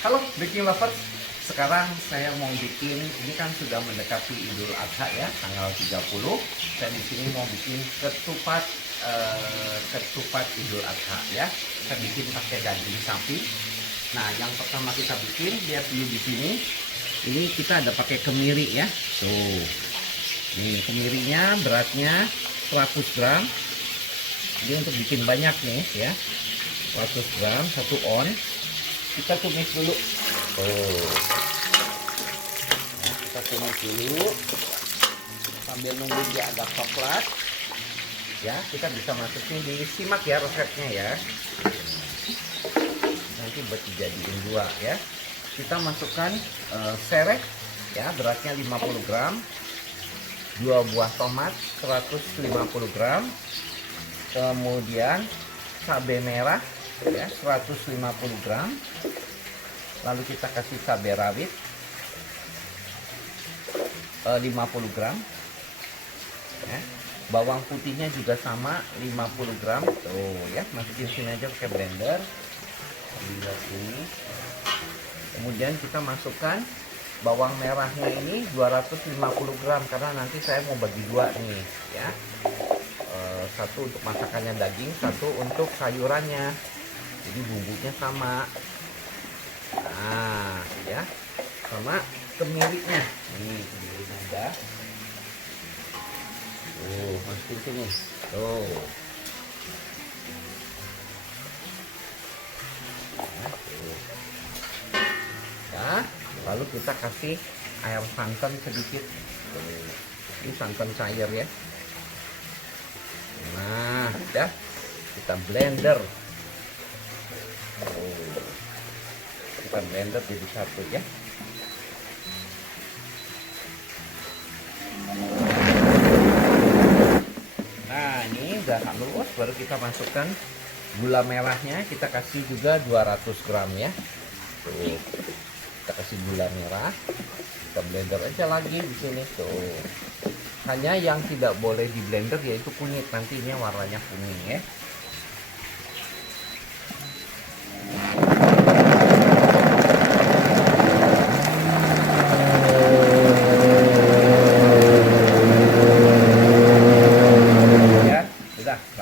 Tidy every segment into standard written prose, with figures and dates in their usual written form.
Halo Baking Lovers, sekarang saya mau bikin, ini kan sudah mendekati Idul Adha ya, tanggal 30. Saya di sini mau bikin ketupat Idul Adha ya. Saya bikin pakai daging sapi. Nah, yang pertama kita bikin, lihat dulu di sini. Ini kita ada pakai kemiri ya. Tuh. Nih, kemirinya beratnya 100 gram. Ini untuk bikin banyak nih ya. 100 gram, 1 on. Kita tumis dulu. Nah, kita tumis dulu sambil nunggu dia agak coklat ya. Kita bisa masukin, disimak ya resepnya ya, nanti buat dijadiin dua ya. Kita masukkan sereh ya, beratnya 50 gram, 2 buah tomat 150 gram, kemudian cabai merah ya 150 gram, lalu kita kasih cabai rawit 50 gram ya. Bawang putihnya juga sama 50 gram. Tuh ya, masukin sini aja pakai blender. Lihat ini. Kemudian kita masukkan bawang merahnya ini 250 gram karena nanti saya mau bagi dua nih ya. Satu untuk masakannya daging, satu untuk sayurannya. Jadi bumbunya sama. Nah, ya. Sama kemirinya. Nih, kemirinya ada. Tuh, masukin sini. Tuh. Nah, tuh. Ya, lalu kita kasih air santan sedikit. Tuh. Ini santan cair ya. Nah, udah. Kita blender. Kita blender jadi satu ya. Nah, ini udah halus, baru kita masukkan gula merahnya. Kita kasih juga 200 gram ya. Tuh. Kita kasih gula merah. Kita blender aja lagi di sini tuh. Hanya yang tidak boleh di blender yaitu kunyit, nantinya warnanya kuning ya.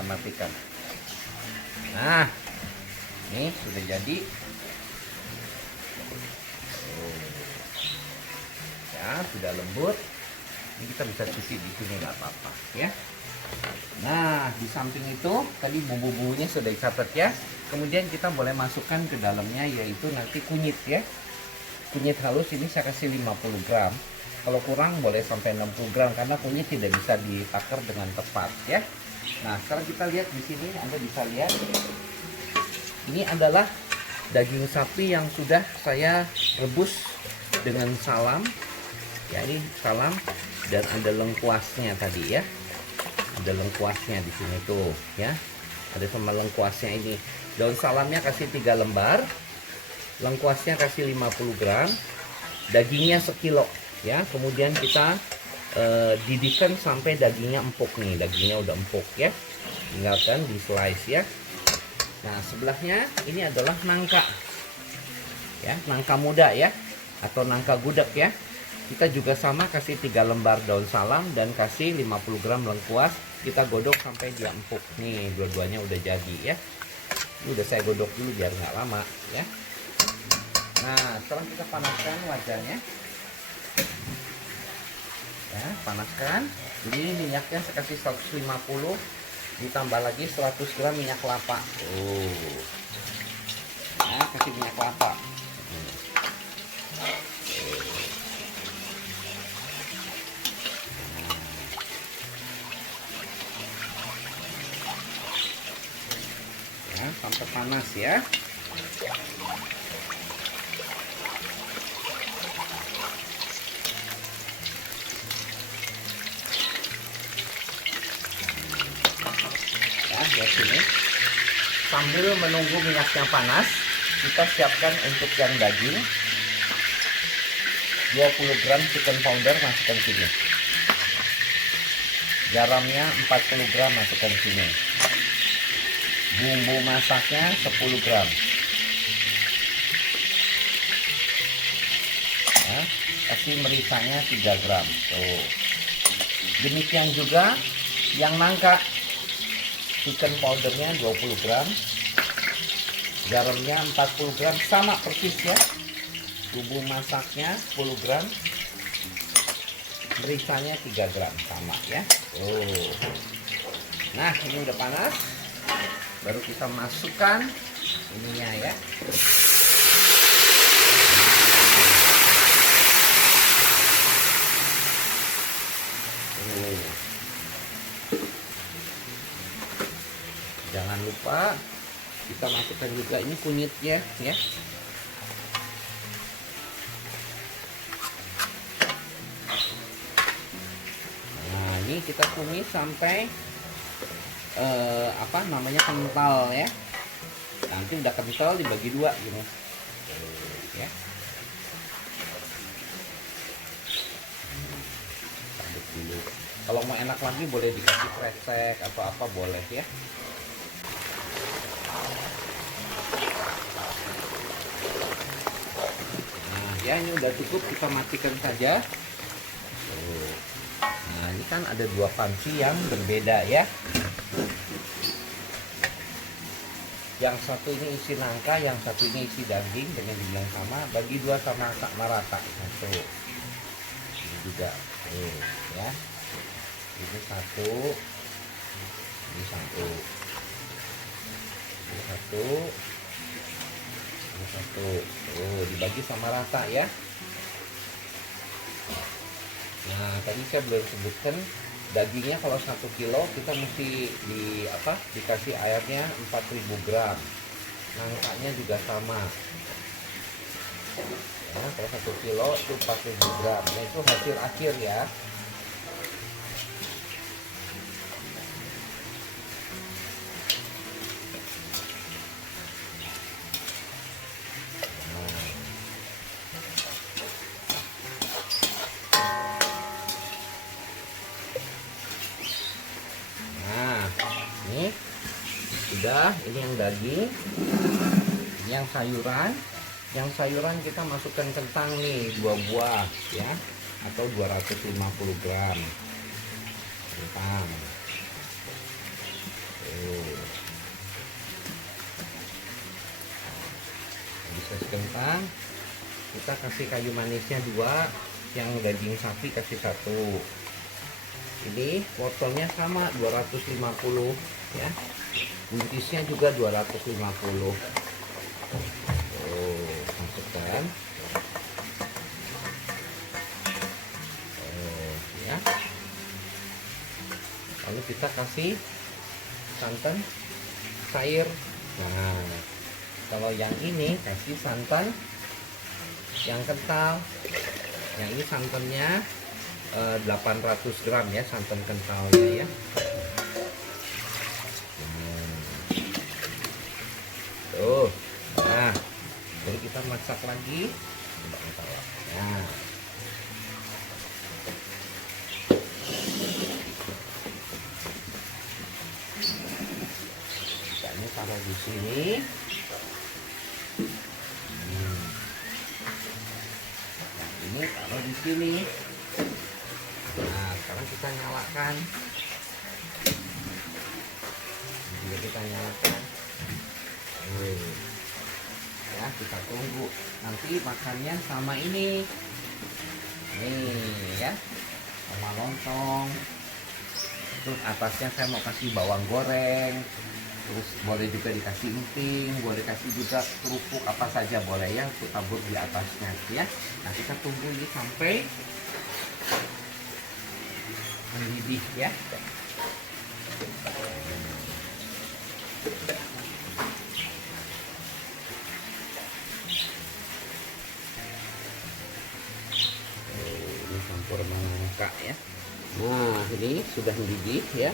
Matikan. Nah, ini sudah jadi. Ya, sudah lembut. Ini kita bisa cuci di sini nggak apa-apa ya. Nah, di samping itu tadi bumbu-bumbunya sudah dicatat ya. Kemudian kita boleh masukkan ke dalamnya yaitu nanti kunyit ya. Kunyit halus ini saya kasih 50 gram. Kalau kurang boleh sampai 60 gram karena kunyit tidak bisa ditakar dengan tepat ya. Nah, sekarang kita lihat di sini, Anda bisa lihat ini adalah daging sapi yang sudah saya rebus dengan salam. Ya, ini salam dan ada lengkuasnya tadi ya. Ada lengkuasnya di sini tuh ya. Ada sama lengkuasnya ini. Daun salamnya kasih 3 lembar. Lengkuasnya kasih 50 gram. Dagingnya sekilo ya. Kemudian kita didihkan sampai dagingnya empuk nih. Dagingnya udah empuk ya. Tinggalkan di slice ya. Nah, sebelahnya ini adalah nangka ya, nangka muda ya, atau nangka gudeg ya. Kita juga sama kasih 3 lembar daun salam dan kasih 50 gram lengkuas. Kita godok sampai dia empuk nih. Dua-duanya udah jadi ya. Ini udah saya godok dulu biar nggak lama ya. Nah, sekarang kita panaskan wajannya ya, panaskan. Jadi minyaknya saya kasih 150, ditambah lagi 100 gram minyak kelapa. Nah, kasih minyak kelapa. Ya, sampai panas ya. Di sini sambil menunggu minyaknya panas, kita siapkan untuk yang daging 20 gram chicken powder, masukkan sini. Garamnya 40 gram, masukkan sini. Bumbu masaknya 10 gram. kasih mericanya 3 gram. Tuh. Demikian juga yang nangka, chicken powdernya 20 gram, garamnya 40 gram, sama persis ya. Bumbu masaknya 10 gram, mericanya 3 gram, sama ya. Oh. Nah, ini udah panas. Baru kita masukkan ininya ya. Jangan lupa kita masukkan juga ini kunyitnya ya. Nah, ini kita tumis sampai apa namanya, kental ya. Nanti udah kental dibagi dua gitu ya. Aduk dulu. Kalau mau enak lagi boleh dikasih krecek atau apa boleh ya. Nah ya, ini udah cukup, kita matikan saja. Nah ini kan ada dua panci yang berbeda ya. Yang satu ini isi nangka, yang satu ini isi daging dengan jumlah yang sama, bagi dua sama rata. Satu ini juga ya, ini satu, ini satu, ini satu, ini satu. Dibagi sama rata ya. Nah tadi saya belum sebutkan, dagingnya kalau 1 kilo kita mesti dikasih airnya 4000 gram. Nangkanya juga sama ya, kalau 1 kilo itu 4000 gram. Nah itu hasil akhir ya. Ini yang daging, ini yang sayuran. Yang sayuran kita masukkan kentang nih 2 buah ya, atau 250 gram kentang. Bisa kentang, kita kasih kayu manisnya 2, yang daging sapi kasih 1. Ini wortelnya sama 250 ya. Buncisnya juga 250. Masukkan. Ya. Lalu kita kasih santan cair. Nah, kalau yang ini kasih santan yang kental. Yang ini santannya 800 gram ya, santan kentalnya ya. Nah, jadi kita masak lagi. Nah, ini taruh di sini. Nah, ini taruh di sini. Nah, sekarang kita nyalakan. Jadi kita nyalakan. Ya, kita tunggu nanti makannya sama ini nih ya, sama lontong. Terus atasnya saya mau kasih bawang goreng, terus boleh juga dikasih emping, boleh kasih juga kerupuk apa saja boleh ya, untuk tabur di atasnya ya. Nah kita tunggu ini sampai mendidih ya. Campur nangka ya. Nah ini sudah mendidih ya.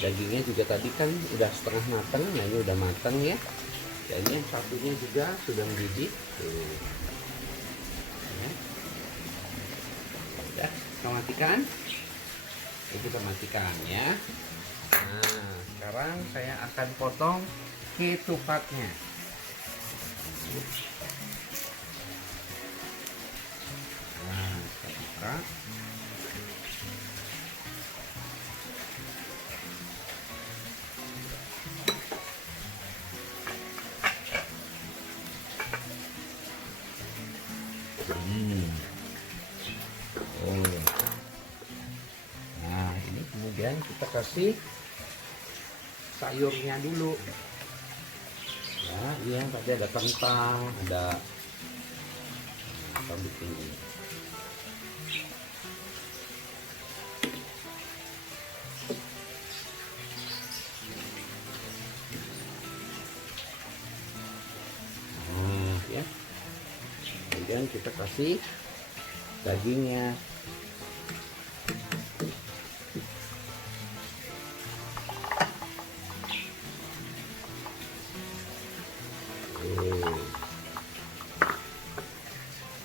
Dagingnya juga tadi kan udah setengah matang. Nah ini udah matang ya. Dan ini yang satunya juga sudah mendidih. Tuh. Ya, kita matikan. Ini kita matikan ya. Nah sekarang saya akan potong ketupatnya. Nah, buka. Oh. Nah, ini kemudian kita kasih sayurnya dulu. Nah, yang tadi ada kentang, ada apa begini. Nah, ya. Kemudian kita kasih dagingnya.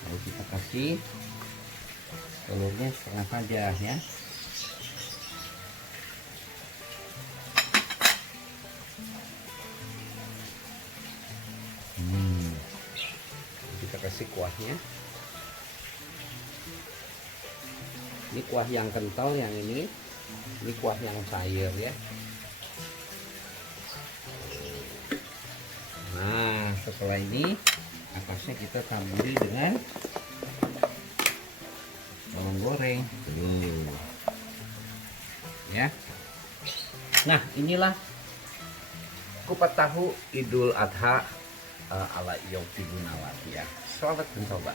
Lalu kita kasih telurnya setengah saja ya. Kita kasih kuahnya. Ini kuah yang kental, yang ini kuah yang cair ya. Nah, setelah ini atasnya kita taburi dengan bawang goreng. Ya. Nah, inilah kupat tahu Idul Adha ala Yofi Gunawati ya. Selamat mencoba.